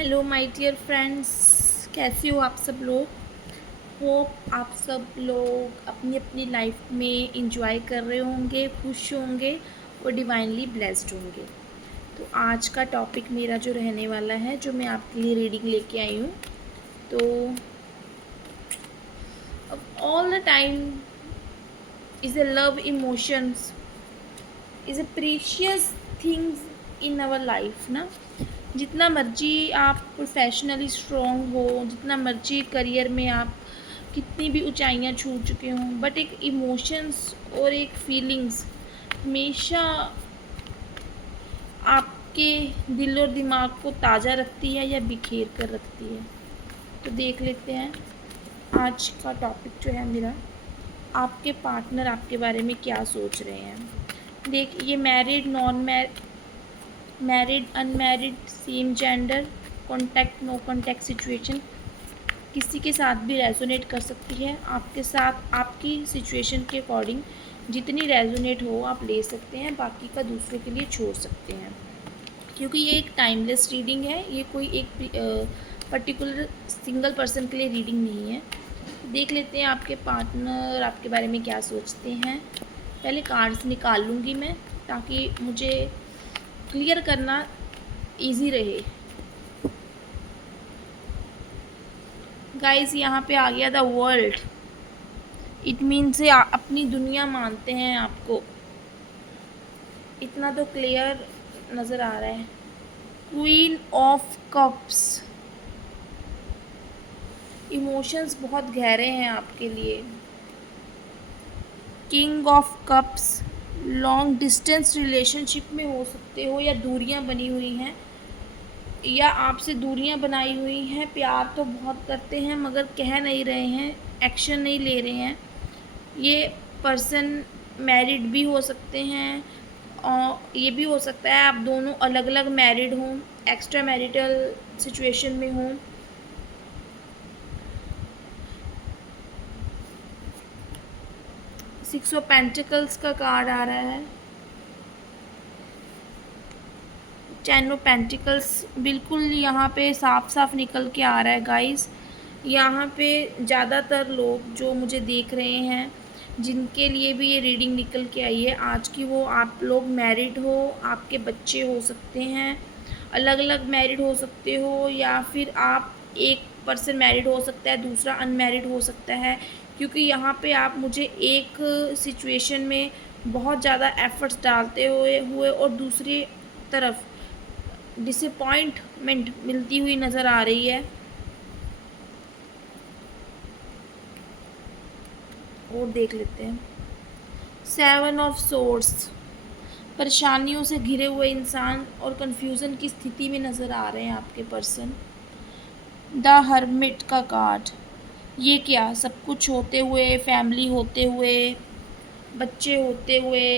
Hello my dear friends, कैसे हो आप सब लोग। होप आप सब लोग अपनी अपनी लाइफ में इंजॉय कर रहे होंगे, खुश होंगे और डिवाइनली ब्लेस्ड होंगे। तो आज का टॉपिक मेरा जो रहने वाला है, जो मैं आपके लिए रीडिंग लेके आई हूँ, तो all the time is a love emotions is a precious things in our life ना। जितना मर्जी आप प्रोफेशनली स्ट्रॉन्ग हो, जितना मर्जी करियर में आप कितनी भी ऊंचाइयां छू चुके हों, बट एक इमोशंस और एक फीलिंग्स हमेशा आपके दिल और दिमाग को ताज़ा रखती है या बिखेर कर रखती है। तो देख लेते हैं आज का टॉपिक जो है मेरा, आपके पार्टनर आपके बारे में क्या सोच रहे हैं। देख, ये married, non married, unmarried, same gender, contact, no contact situation किसी के साथ भी रेजोनेट कर सकती है। आपके साथ आपकी सिचुएशन के अकॉर्डिंग जितनी रेजोनेट हो आप ले सकते हैं, बाकी का दूसरों के लिए छोड़ सकते हैं, क्योंकि ये एक टाइमलेस रीडिंग है। ये कोई एक पर्टिकुलर सिंगल पर्सन के लिए रीडिंग नहीं है। देख लेते हैं आपके पार्टनर आपके बारे में क्या सोचते हैं। पहले कार्ड्स निकाल लूँगी मैं, ताकि मुझे क्लियर करना इजी रहे। गाइस, यहाँ पे आ गया द वर्ल्ड। इट मीन से अपनी दुनिया मानते हैं आपको, इतना तो क्लियर नज़र आ रहा है। क्वीन ऑफ कप्स, इमोशंस बहुत गहरे हैं आपके लिए। King of cups, long distance relationship में हो सकते हो या दूरियां बनी हुई हैं, या आपसे दूरियां बनाई हुई हैं। प्यार तो बहुत करते हैं मगर कह नहीं रहे हैं, एक्शन नहीं ले रहे हैं। ये पर्सन मैरिड भी हो सकते हैं, और ये भी हो सकता है आप दोनों अलग अलग मैरिड हों, एक्स्ट्रा मैरिटल सिचुएशन में हों। सिक्स ऑफ पेंटिकल्स का कार्ड आ रहा है। टेन ऑफ पेंटिकल्स बिल्कुल यहाँ पे साफ साफ निकल के आ रहा है गाइस। यहाँ पे ज़्यादातर लोग जो मुझे देख रहे हैं, जिनके लिए भी ये रीडिंग निकल के आई है आज की, वो आप लोग मैरिड हो, आपके बच्चे हो सकते हैं, अलग अलग मैरिड हो सकते हो, या फिर आप एक पर्सन मैरिड हो सकता है, दूसरा अनमैरिड हो सकता है। क्योंकि यहाँ पे आप मुझे एक सिचुएशन में बहुत ज़्यादा एफर्ट्स डालते हुए और दूसरी तरफ डिसअपॉइंटमेंट मिलती हुई नज़र आ रही है। और देख लेते हैं सेवन ऑफ सोर्ड्स, परेशानियों से घिरे हुए इंसान और कंफ्यूजन की स्थिति में नज़र आ रहे हैं आपके पर्सन। द हर्मिट का कार्ड, ये क्या, सब कुछ होते हुए, फैमिली होते हुए, बच्चे होते हुए,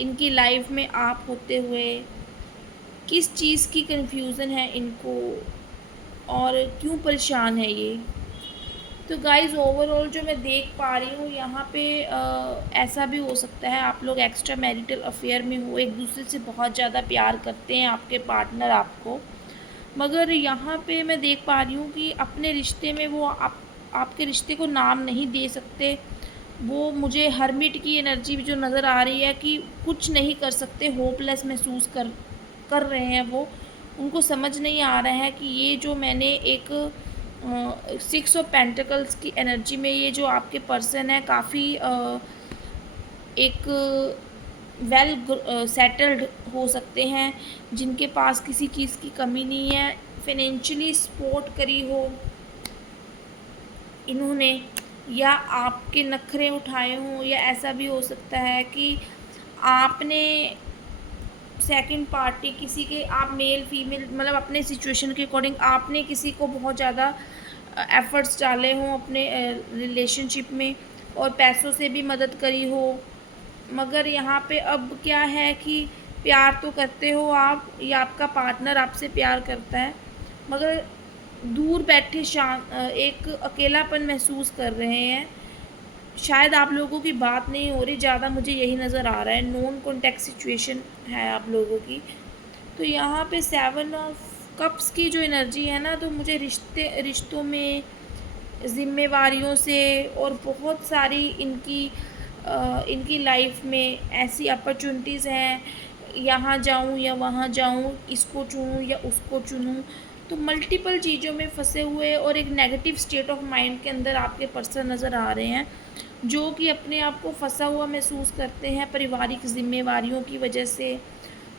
इनकी लाइफ में आप होते हुए, किस चीज़ की कंफ्यूजन है इनको और क्यों परेशान है ये। तो गाइज़, ओवरऑल जो मैं देख पा रही हूँ यहाँ पे, ऐसा भी हो सकता है आप लोग एक्स्ट्रा मैरिटल अफेयर में हो, एक दूसरे से बहुत ज़्यादा प्यार करते हैं आपके पार्टनर आपको, मगर यहाँ पे मैं देख पा रही हूँ कि अपने रिश्ते में वो आपके रिश्ते को नाम नहीं दे सकते। वो मुझे हर्मिट की एनर्जी भी जो नज़र आ रही है कि कुछ नहीं कर सकते, होपलेस महसूस कर कर रहे हैं वो। उनको समझ नहीं आ रहा है कि ये जो मैंने एक सिक्स ऑफ पेंटिकल्स की एनर्जी में, ये जो आपके पर्सन है काफ़ी एक वेल सेटल्ड हो सकते हैं, जिनके पास किसी चीज़ की कमी नहीं है, फाइनेंशियली सपोर्ट करी हो इन्होंने, या आपके नखरे उठाए हों, या ऐसा भी हो सकता है कि आपने सेकंड पार्टी किसी के, आप मेल फीमेल मतलब अपने सिचुएशन के अकॉर्डिंग आपने किसी को बहुत ज़्यादा एफ़र्ट्स डाले हों अपने रिलेशनशिप में, और पैसों से भी मदद करी हो। मगर यहाँ पे अब क्या है कि प्यार तो करते हो आप, या आपका पार्टनर आपसे प्यार करता है, मगर दूर बैठे एक अकेलापन महसूस कर रहे हैं। शायद आप लोगों की बात नहीं हो रही ज़्यादा, मुझे यही नज़र आ रहा है। नॉन कॉन्टैक्ट सिचुएशन है आप लोगों की। तो यहाँ पे सेवन ऑफ कप्स की जो एनर्जी है ना, तो मुझे रिश्तों में, ज़िम्मेवारियों से और बहुत सारी इनकी लाइफ में ऐसी अपॉर्चुनिटीज़ हैं, यहाँ जाऊँ या वहाँ जाऊँ, इसको चुनूँ या उसको चुनूँ। तो मल्टीपल चीज़ों में फँसे हुए और एक नेगेटिव स्टेट ऑफ माइंड के अंदर आपके पर्सन नज़र आ रहे हैं, जो कि अपने आप को फँसा हुआ महसूस करते हैं पारिवारिक ज़िम्मेवारियों की वजह से।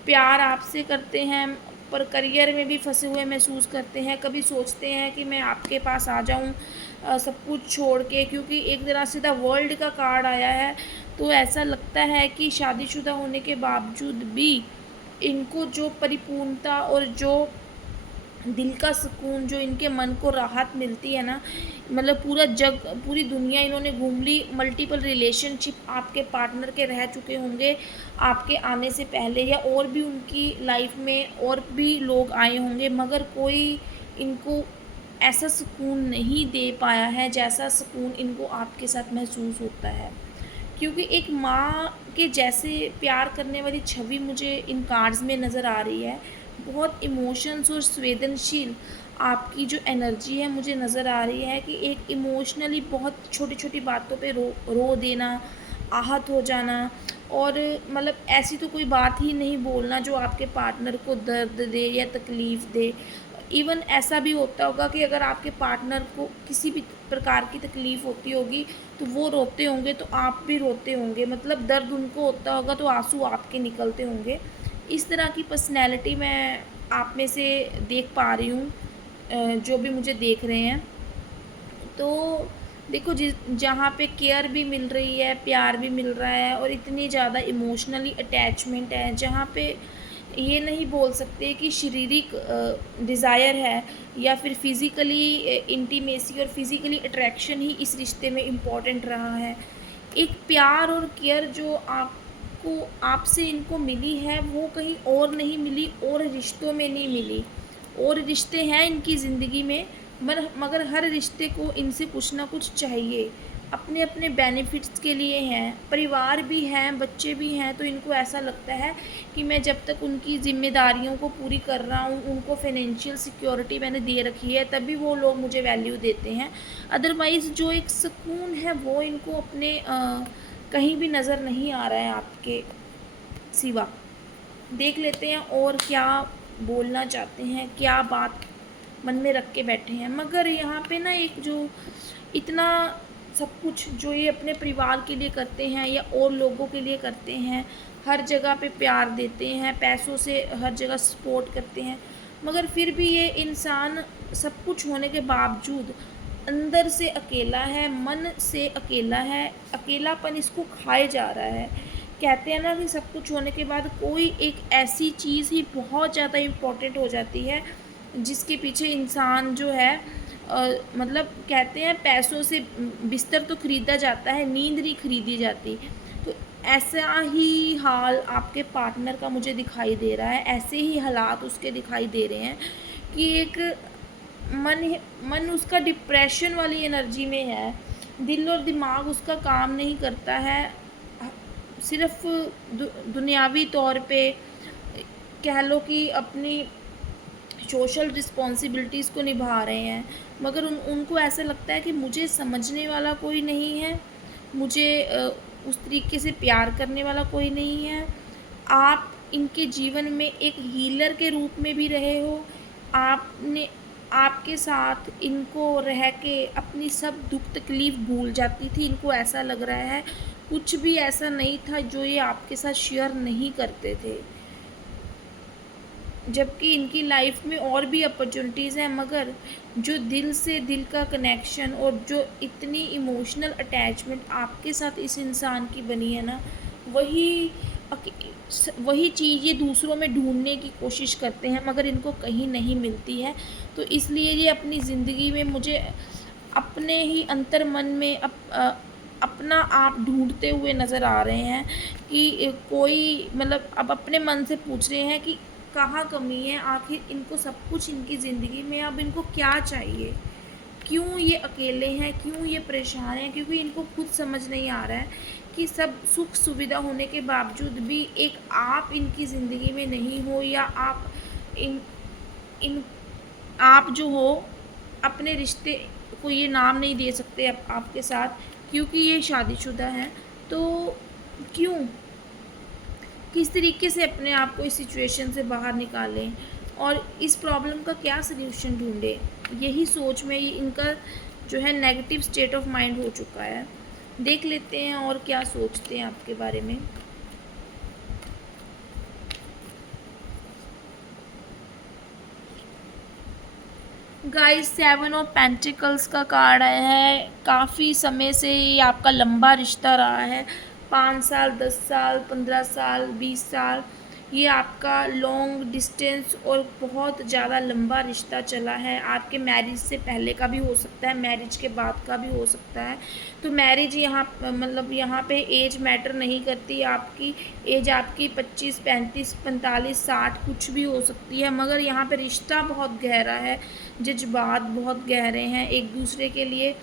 प्यार आपसे करते हैं, पर करियर में भी फँसे हुए महसूस करते हैं। कभी सोचते हैं कि मैं आपके पास आ जाऊँ सब कुछ छोड़ के, क्योंकि एक तरह से द वर्ल्ड का कार्ड आया है, तो ऐसा लगता है कि शादीशुदा होने के बावजूद भी इनको जो परिपूर्णता और जो दिल का सुकून, जो इनके मन को राहत मिलती है ना, मतलब पूरा जग, पूरी दुनिया इन्होंने घूम ली, मल्टीपल रिलेशनशिप आपके पार्टनर के रह चुके होंगे आपके आने से पहले, या और भी उनकी लाइफ में और भी लोग आए होंगे, मगर कोई इनको ऐसा सुकून नहीं दे पाया है जैसा सुकून इनको आपके साथ महसूस होता है। क्योंकि एक माँ के जैसे प्यार करने वाली छवि मुझे इन कार्ड्स में नज़र आ रही है। बहुत इमोशंस और संवेदनशील आपकी जो एनर्जी है मुझे नज़र आ रही है, कि एक इमोशनली बहुत छोटी-छोटी बातों पे रो रो देना, आहत हो जाना, और मतलब ऐसी तो कोई बात ही नहीं बोलना जो आपके पार्टनर को दर्द दे या तकलीफ़ दे। इवन ऐसा भी होता होगा कि अगर आपके पार्टनर को किसी भी प्रकार की तकलीफ़ होती होगी, तो वो रोते होंगे तो आप भी रोते होंगे, मतलब दर्द उनको होता होगा तो आंसू आपके निकलते होंगे। इस तरह की पर्सनैलिटी मैं आप में से देख पा रही हूँ, जो भी मुझे देख रहे हैं। तो देखो, जहाँ पे केयर भी मिल रही है, प्यार भी मिल रहा है और इतनी ज़्यादा इमोशनली अटैचमेंट है, जहाँ पे ये नहीं बोल सकते कि शारीरिक डिज़ायर है या फिर फिज़िकली इंटीमेसी और फिज़िकली अट्रैक्शन ही इस रिश्ते में इम्पॉर्टेंट रहा है। एक प्यार और केयर जो आपको आपसे इनको मिली है, वो कहीं और नहीं मिली और रिश्तों में नहीं मिली। और रिश्ते हैं इनकी ज़िंदगी में, मगर हर रिश्ते को इनसे कुछ ना कुछ चाहिए, अपने अपने बेनिफिट्स के लिए हैं, परिवार भी हैं, बच्चे भी हैं, तो इनको ऐसा लगता है कि मैं जब तक उनकी ज़िम्मेदारियों को पूरी कर रहा हूँ, उनको फाइनेंशियल सिक्योरिटी मैंने दे रखी है, तभी वो लोग मुझे वैल्यू देते हैं। अदरवाइज़ जो एक सुकून है वो इनको अपने कहीं भी नज़र नहीं आ रहा है आपके सिवा। देख लेते हैं और क्या बोलना चाहते हैं, क्या बात मन में रख के बैठे हैं। मगर यहाँ पे ना एक जो इतना सब कुछ जो ये अपने परिवार के लिए करते हैं या और लोगों के लिए करते हैं, हर जगह पे प्यार देते हैं, पैसों से हर जगह सपोर्ट करते हैं, मगर फिर भी ये इंसान सब कुछ होने के बावजूद अंदर से अकेला है, मन से अकेला है, अकेलापन इसको खाए जा रहा है। कहते हैं ना कि सब कुछ होने के बाद कोई एक ऐसी चीज़ ही बहुत ज़्यादा इम्पोर्टेंट हो जाती है, जिसके पीछे इंसान जो है मतलब कहते हैं पैसों से बिस्तर तो खरीदा जाता है, नींद नहीं खरीदी जाती। तो ऐसा ही हाल आपके पार्टनर का मुझे दिखाई दे रहा है, ऐसे ही हालात उसके दिखाई दे रहे हैं कि एक मन उसका डिप्रेशन वाली एनर्जी में है, दिल और दिमाग उसका काम नहीं करता है, सिर्फ दुनियावी तौर पे कह लो कि अपनी सोशल रिस्पॉन्सिबिलिटीज़ को निभा रहे हैं, मगर उनको ऐसा लगता है कि मुझे समझने वाला कोई नहीं है, मुझे उस तरीके से प्यार करने वाला कोई नहीं है। आप इनके जीवन में एक हीलर के रूप में भी रहे हो, आपने आपके साथ इनको रह के अपनी सब दुख तकलीफ़ भूल जाती थी, इनको ऐसा लग रहा है कुछ भी ऐसा नहीं था जो ये आपके साथ शेयर नहीं करते थे। जबकि इनकी लाइफ में और भी अपॉर्चुनिटीज़ हैं, मगर जो दिल से दिल का कनेक्शन और जो इतनी इमोशनल अटैचमेंट आपके साथ इस इंसान की बनी है ना, वही वही चीज़ ये दूसरों में ढूंढने की कोशिश करते हैं, मगर इनको कहीं नहीं मिलती है। तो इसलिए ये अपनी ज़िंदगी में मुझे अपने ही अंतर मन में अपना आप ढूंढते हुए नज़र आ रहे हैं, कि कोई मतलब अब अपने मन से पूछ रहे हैं कि कहाँ कमी है, आखिर इनको सब कुछ इनकी ज़िंदगी में, अब इनको क्या चाहिए, क्यों ये अकेले हैं, क्यों ये परेशान हैं, क्योंकि इनको खुद समझ नहीं आ रहा है कि सब सुख सुविधा होने के बावजूद भी एक आप इनकी ज़िंदगी में नहीं हो, या आप इन इन आप जो हो अपने रिश्ते को ये नाम नहीं दे सकते आपके साथ, क्योंकि ये शादीशुदा हैं। तो क्यों, किस तरीके से अपने आप को इस सिचुएशन से बाहर निकालें और इस प्रॉब्लम का क्या सल्यूशन ढूंढें, यही सोच में ये इनका जो है नेगेटिव स्टेट ऑफ माइंड हो चुका है। देख लेते हैं और क्या सोचते हैं आपके बारे में। गाइस, 7 ऑफ पेंटिकल्स का कार्ड आया है। काफ़ी समय से ये आपका लंबा रिश्ता रहा है, 5 साल, 10 साल, 15 साल, 20 साल। ये आपका लॉन्ग डिस्टेंस और बहुत ज़्यादा लंबा रिश्ता चला है। आपके मैरिज से पहले का भी हो सकता है, मैरिज के बाद का भी हो सकता है। तो मैरिज यहाँ मतलब यहाँ पे एज मैटर नहीं करती। आपकी एज आपकी 25, 35, 45, 60 कुछ भी हो सकती है, मगर यहाँ पे रिश्ता बहुत गहरा है, जज्बात बहुत गहरे हैं एक दूसरे के लिए।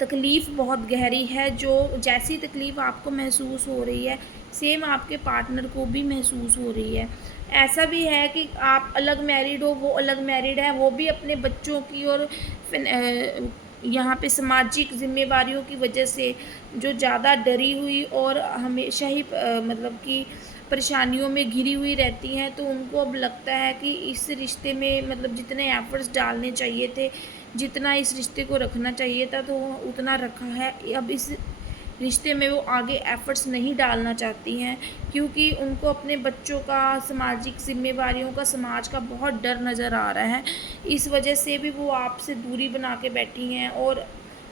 तकलीफ़ बहुत गहरी है, जो जैसी तकलीफ़ आपको महसूस हो रही है सेम आपके पार्टनर को भी महसूस हो रही है। ऐसा भी है कि आप अलग मैरिड हो, वो अलग मैरिड है, वो भी अपने बच्चों की और यहाँ पे सामाजिक ज़िम्मेवारियों की वजह से जो ज़्यादा डरी हुई और हमेशा ही मतलब कि परेशानियों में घिरी हुई रहती हैं। तो उनको अब लगता है कि इस रिश्ते में मतलब जितने एफ़र्ट्स डालने चाहिए थे, जितना इस रिश्ते को रखना चाहिए था, तो वो उतना रखा है। अब इस रिश्ते में वो आगे एफ़र्ट्स नहीं डालना चाहती हैं, क्योंकि उनको अपने बच्चों का, सामाजिक ज़िम्मेवारियों का, समाज का बहुत डर नज़र आ रहा है। इस वजह से भी वो आपसे दूरी बना के बैठी हैं, और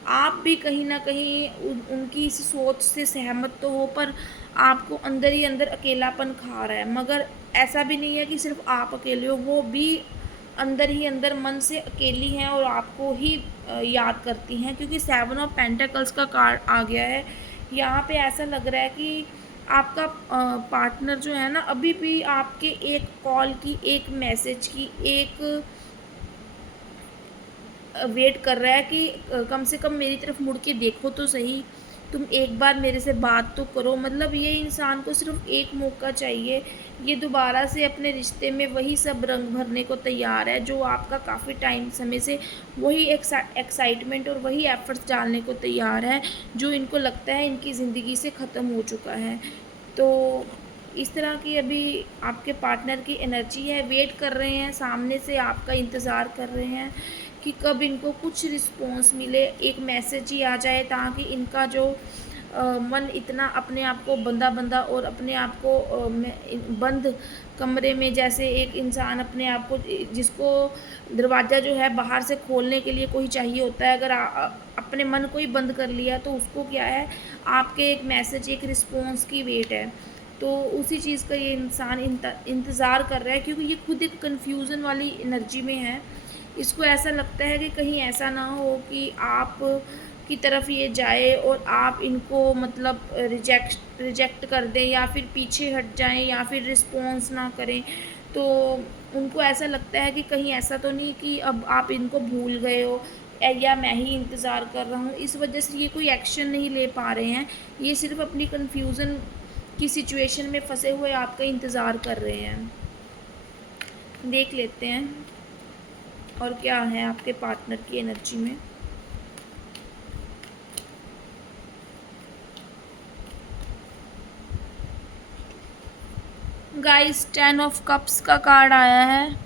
आप भी कहीं न कहीं उनकी इस सोच से सहमत तो हो, पर आपको अंदर ही अंदर अकेलापन खा रहा है। मगर ऐसा भी नहीं है कि सिर्फ़ आप अकेले हो, वो भी अंदर ही अंदर मन से अकेली हैं और आपको ही याद करती हैं, क्योंकि 7 ऑफ पेंटिकल्स का कार्ड आ गया है। यहाँ पे ऐसा लग रहा है कि आपका पार्टनर जो है ना, अभी भी आपके एक कॉल की, एक मैसेज की, एक वेट कर रहा है कि कम से कम मेरी तरफ मुड़ के देखो तो सही, तुम एक बार मेरे से बात तो करो। मतलब ये इंसान को सिर्फ एक मौका चाहिए, ये दोबारा से अपने रिश्ते में वही सब रंग भरने को तैयार है जो आपका काफ़ी टाइम समय से, वही एक्साइटमेंट और वही एफर्ट्स डालने को तैयार है जो इनको लगता है इनकी ज़िंदगी से ख़त्म हो चुका है। तो इस तरह की अभी आपके पार्टनर की एनर्जी है, वेट कर रहे हैं, सामने से आपका इंतज़ार कर रहे हैं कि कब इनको कुछ रिस्पॉन्स मिले, एक मैसेज ही आ जाए, ताकि इनका जो मन इतना अपने आप को बंधा और अपने आप को बंद कमरे में, जैसे एक इंसान अपने आप को, जिसको दरवाज़ा जो है बाहर से खोलने के लिए कोई चाहिए होता है, अगर अपने मन को ही बंद कर लिया तो उसको क्या है, आपके एक मैसेज, एक रिस्पॉन्स की वेट है। तो उसी चीज़ का ये इंसान इंतज़ार कर रहा है, क्योंकि ये खुद एक कन्फ्यूज़न वाली एनर्जी में है। इसको ऐसा लगता है कि कहीं ऐसा ना हो कि आप की तरफ ये जाए और आप इनको मतलब रिजेक्ट कर दें, या फिर पीछे हट जाएं, या फिर रिस्पॉन्स ना करें। तो उनको ऐसा लगता है कि कहीं ऐसा तो नहीं कि अब आप इनको भूल गए हो, या मैं ही इंतज़ार कर रहा हूँ, इस वजह से ये कोई एक्शन नहीं ले पा रहे हैं। ये सिर्फ अपनी कन्फ्यूज़न की सिचुएशन में फंसे हुए आपका इंतज़ार कर रहे हैं। देख लेते हैं और क्या है आपके पार्टनर की एनर्जी में। गाइस, 10 ऑफ कप्स का कार्ड आया है।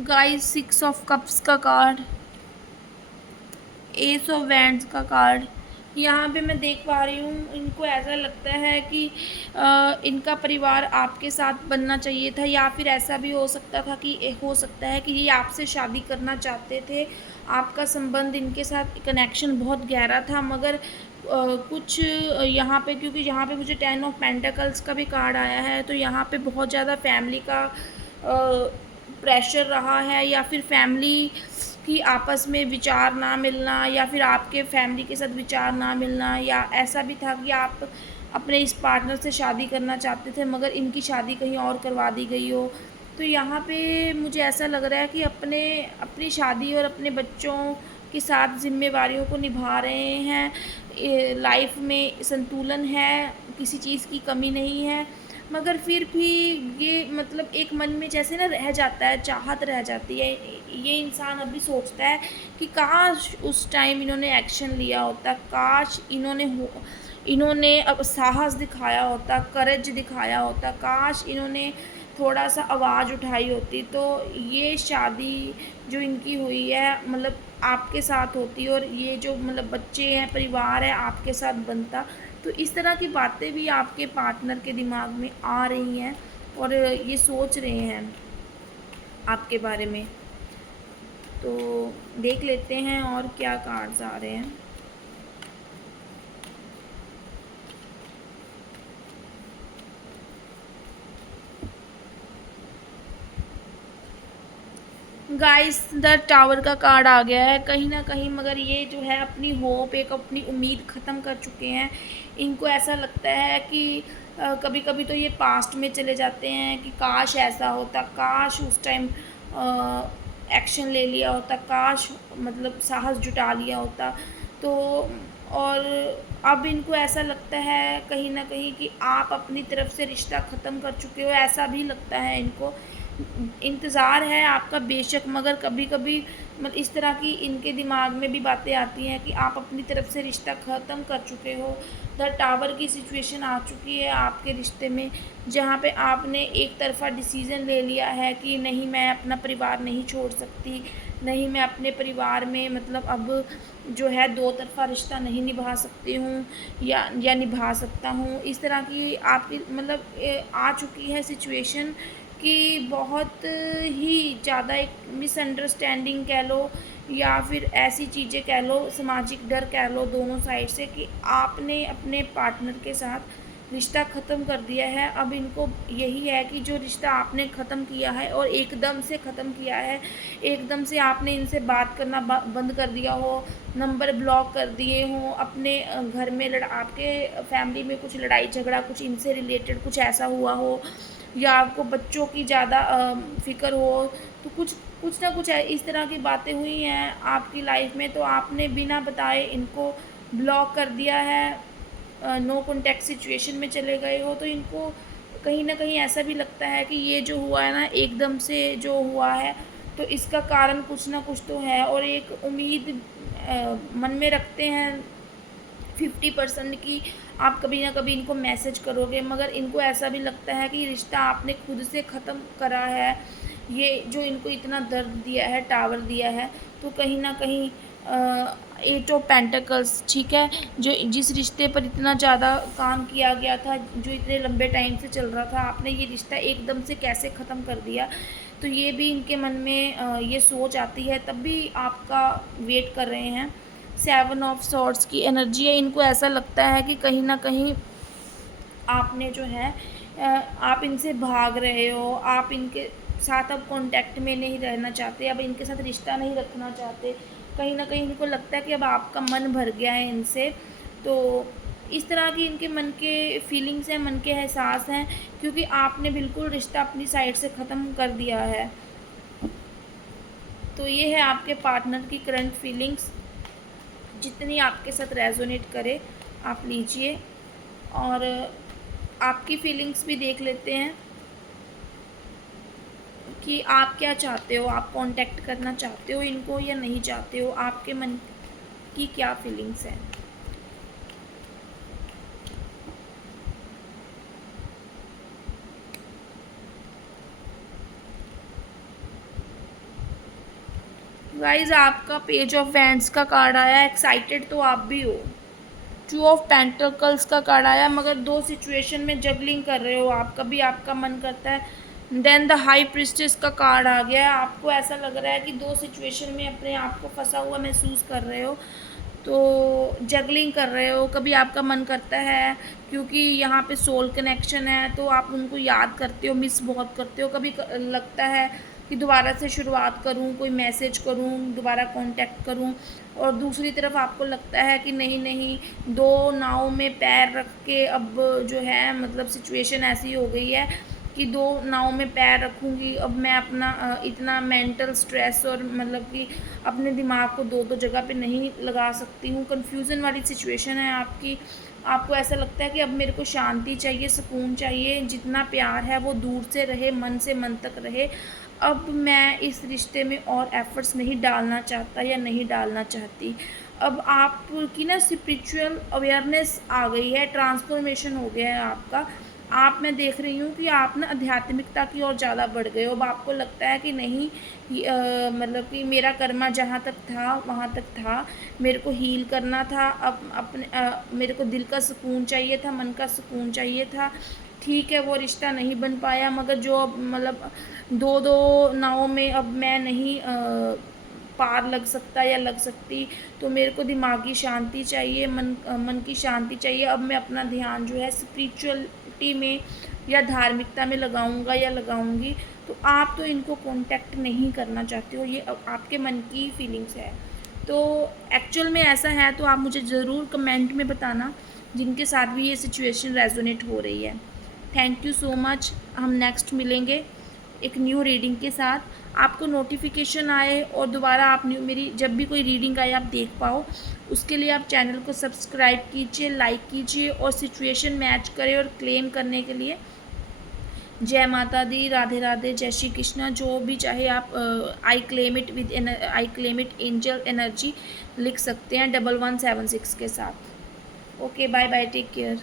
गाइस, 6 ऑफ कप्स का कार्ड, एस ऑफ वैंड्स का कार्ड। यहाँ पे मैं देख पा रही हूँ, इनको ऐसा लगता है कि इनका परिवार आपके साथ बनना चाहिए था, या फिर ऐसा भी हो सकता था कि हो सकता है कि ये आपसे शादी करना चाहते थे। आपका संबंध इनके साथ, कनेक्शन बहुत गहरा था, मगर कुछ यहाँ पे, क्योंकि यहाँ पे मुझे 10 ऑफ पेंटिकल्स का भी कार्ड आया है, तो यहाँ पे बहुत ज़्यादा फैमिली का प्रेशर रहा है, या फिर फैमिली की आपस में विचार ना मिलना, या फिर आपके फैमिली के साथ विचार ना मिलना, या ऐसा भी था कि आप अपने इस पार्टनर से शादी करना चाहते थे, मगर इनकी शादी कहीं और करवा दी गई हो। तो यहाँ पे मुझे ऐसा लग रहा है कि अपनी शादी और अपने बच्चों के साथ ज़िम्मेवारियों को निभा रहे हैं। लाइफ में संतुलन है, किसी चीज़ की कमी नहीं है, मगर फिर भी ये मतलब एक मन में जैसे ना रह जाता है, चाहत रह जाती है। ये इंसान अभी सोचता है कि काश उस टाइम इन्होंने एक्शन लिया होता, काश इन्होंने अब साहस दिखाया होता, करेज दिखाया होता, काश इन्होंने थोड़ा सा आवाज़ उठाई होती, तो ये शादी जो इनकी हुई है मतलब आपके साथ होती, और ये जो मतलब बच्चे हैं, परिवार है, आपके साथ बनता। तो इस तरह की बातें भी आपके पार्टनर के दिमाग में आ रही हैं और ये सोच रहे हैं आपके बारे में। तो देख लेते हैं और क्या कार्ड्स आ रहे हैं। गाइस द टावर का कार्ड आ गया है कहीं ना कहीं, मगर ये जो है अपनी होप, एक अपनी उम्मीद ख़त्म कर चुके हैं। इनको ऐसा लगता है कि कभी कभी तो ये पास्ट में चले जाते हैं कि काश ऐसा होता, काश उस टाइम एक्शन ले लिया होता, काश मतलब साहस जुटा लिया होता। तो और अब इनको ऐसा लगता है कहीं ना कहीं कि आप अपनी तरफ से रिश्ता ख़त्म कर चुके हो, ऐसा भी लगता है इनको। इंतज़ार है आपका बेशक, मगर कभी कभी मतलब इस तरह की इनके दिमाग में भी बातें आती हैं कि आप अपनी तरफ से रिश्ता ख़त्म कर चुके हो। द टावर की सिचुएशन आ चुकी है आपके रिश्ते में, जहाँ पे आपने एक तरफ़ा डिसीज़न ले लिया है कि नहीं, मैं अपना परिवार नहीं छोड़ सकती, नहीं मैं अपने परिवार में मतलब अब जो है दो तरफ़ा रिश्ता नहीं निभा सकती हूँ या निभा सकता हूँ। इस तरह की आपकी मतलब आ चुकी है सिचुएशन कि बहुत ही ज़्यादा एक मिसअंडरस्टैंडिंग कह लो या फिर ऐसी चीज़ें कह लो, सामाजिक डर कह लो दोनों साइड से, कि आपने अपने पार्टनर के साथ रिश्ता ख़त्म कर दिया है। अब इनको यही है कि जो रिश्ता आपने ख़त्म किया है और एकदम से ख़त्म किया है, एकदम से आपने इनसे बात करना बंद कर दिया हो, नंबर ब्लॉक कर दिए हों, अपने घर में आपके फैमिली में कुछ लड़ाई झगड़ा कुछ इनसे रिलेटेड कुछ ऐसा हुआ हो, या आपको बच्चों की ज़्यादा फ़िक्र हो, तो कुछ कुछ ना कुछ इस तरह की बातें हुई हैं आपकी लाइफ में, तो आपने बिना बताए इनको ब्लॉक कर दिया है, नो कॉन्टैक्ट सिचुएशन में चले गए हो। तो इनको कहीं ना कहीं ऐसा भी लगता है कि ये जो हुआ है ना एकदम से जो हुआ है, तो इसका कारण कुछ ना कुछ तो है, और एक उम्मीद मन में रखते हैं 50% की आप कभी ना कभी इनको मैसेज करोगे, मगर इनको ऐसा भी लगता है कि रिश्ता आपने खुद से ख़त्म करा है। ये जो इनको इतना दर्द दिया है, टावर दिया है, तो कहीं ना कहीं एट ऑफ पेंटिकल्स, ठीक है, जो जिस रिश्ते पर इतना ज़्यादा काम किया गया था, जो इतने लंबे टाइम से चल रहा था, आपने ये रिश्ता एकदम से कैसे ख़त्म कर दिया। तो ये भी इनके मन में ये सोच आती है, तब भी आपका वेट कर रहे हैं। 7 ऑफ सॉर्ड्स की एनर्जी है, इनको ऐसा लगता है कि कहीं ना कहीं आपने जो है आप इनसे भाग रहे हो, आप इनके साथ अब कांटेक्ट में नहीं रहना चाहते, अब इनके साथ रिश्ता नहीं रखना चाहते। कहीं ना कहीं इनको लगता है कि अब आपका मन भर गया है इनसे। तो इस तरह की इनके मन के फीलिंग्स हैं, मन के एहसास हैं, क्योंकि आपने बिल्कुल रिश्ता अपनी साइड से ख़त्म कर दिया है। तो ये है आपके पार्टनर की करंट फीलिंग्स, जितनी आपके साथ रेजोनेट करे आप लीजिए, और आपकी फीलिंग्स भी देख लेते हैं कि आप क्या चाहते हो, आप कांटेक्ट करना चाहते हो इनको या नहीं चाहते हो, आपके मन की क्या फीलिंग्स हैं। गाइस आपका पेज ऑफ वैंड्स का कार्ड आया, एक्साइटेड तो आप भी हो। 2 ऑफ पेंटिकल्स का कार्ड आया, मगर दो सिचुएशन में जगलिंग कर रहे हो आप, कभी आपका मन करता है। देन द हाई प्रिस्टेस का कार्ड आ गया है, आपको ऐसा लग रहा है कि दो सिचुएशन में अपने आप को फंसा हुआ महसूस कर रहे हो, तो जगलिंग कर रहे हो। कभी आपका मन करता है, क्योंकि यहाँ पे सोल कनेक्शन है, तो आप उनको याद करते हो, मिस बहुत करते हो। कभी लगता है कि दोबारा से शुरुआत करूँ, कोई मैसेज करूँ, दोबारा कांटेक्ट करूँ, और दूसरी तरफ आपको लगता है कि नहीं नहीं, दो नाव में पैर रख के अब जो है मतलब सिचुएशन ऐसी हो गई है कि 2 नाव में पैर रखूँगी। अब मैं अपना इतना मेंटल स्ट्रेस और मतलब कि अपने दिमाग को 2-2 जगह पे नहीं लगा सकती हूँ। कन्फ्यूज़न वाली सिचुएशन है आपकी। आपको ऐसा लगता है कि अब मेरे को शांति चाहिए, सुकून चाहिए, जितना प्यार है वो दूर से रहे, मन से मन तक रहे। अब मैं इस रिश्ते में और एफ़र्ट्स नहीं डालना चाहता या नहीं डालना चाहती। अब आपकी ना स्पिरिचुअल अवेयरनेस आ गई है, ट्रांसफ़ॉर्मेशन हो गया है आपका। आप मैं देख रही हूँ कि आप ना आध्यात्मिकता की ओर ज़्यादा बढ़ गए हो। अब आपको लगता है कि नहीं मतलब कि मेरा कर्मा जहाँ तक था वहाँ तक था, मेरे को हील करना था। अब अपने मेरे को दिल का सुकून चाहिए था, मन का सुकून चाहिए था। ठीक है, वो रिश्ता नहीं बन पाया, मगर जो अब मतलब 2-2 नावों में अब मैं नहीं पार लग सकता या लग सकती, तो मेरे को दिमागी शांति चाहिए, मन की शांति चाहिए। अब मैं अपना ध्यान जो है स्पिरिचुअलिटी में या धार्मिकता में लगाऊंगा या लगाऊंगी। तो आप तो इनको कांटेक्ट नहीं करना चाहते हो, ये आपके मन की फीलिंग्स है। तो एक्चुअल में ऐसा है तो आप मुझे ज़रूर कमेंट में बताना जिनके साथ भी ये सिचुएशन रेजोनेट हो रही है। Thank you so much. हम नेक्स्ट मिलेंगे एक न्यू रीडिंग के साथ। आपको नोटिफिकेशन आए और दोबारा आप न्यू मेरी जब भी कोई रीडिंग आए आप देख पाओ, उसके लिए आप चैनल को सब्सक्राइब कीजिए, लाइक कीजिए और सिचुएशन मैच करें और क्लेम करने के लिए जय माता दी, राधे राधे, जय श्री कृष्णा, जो भी चाहे आप I claim it angel energy लिख सकते हैं 1176 के साथ। Okay, bye bye, take care.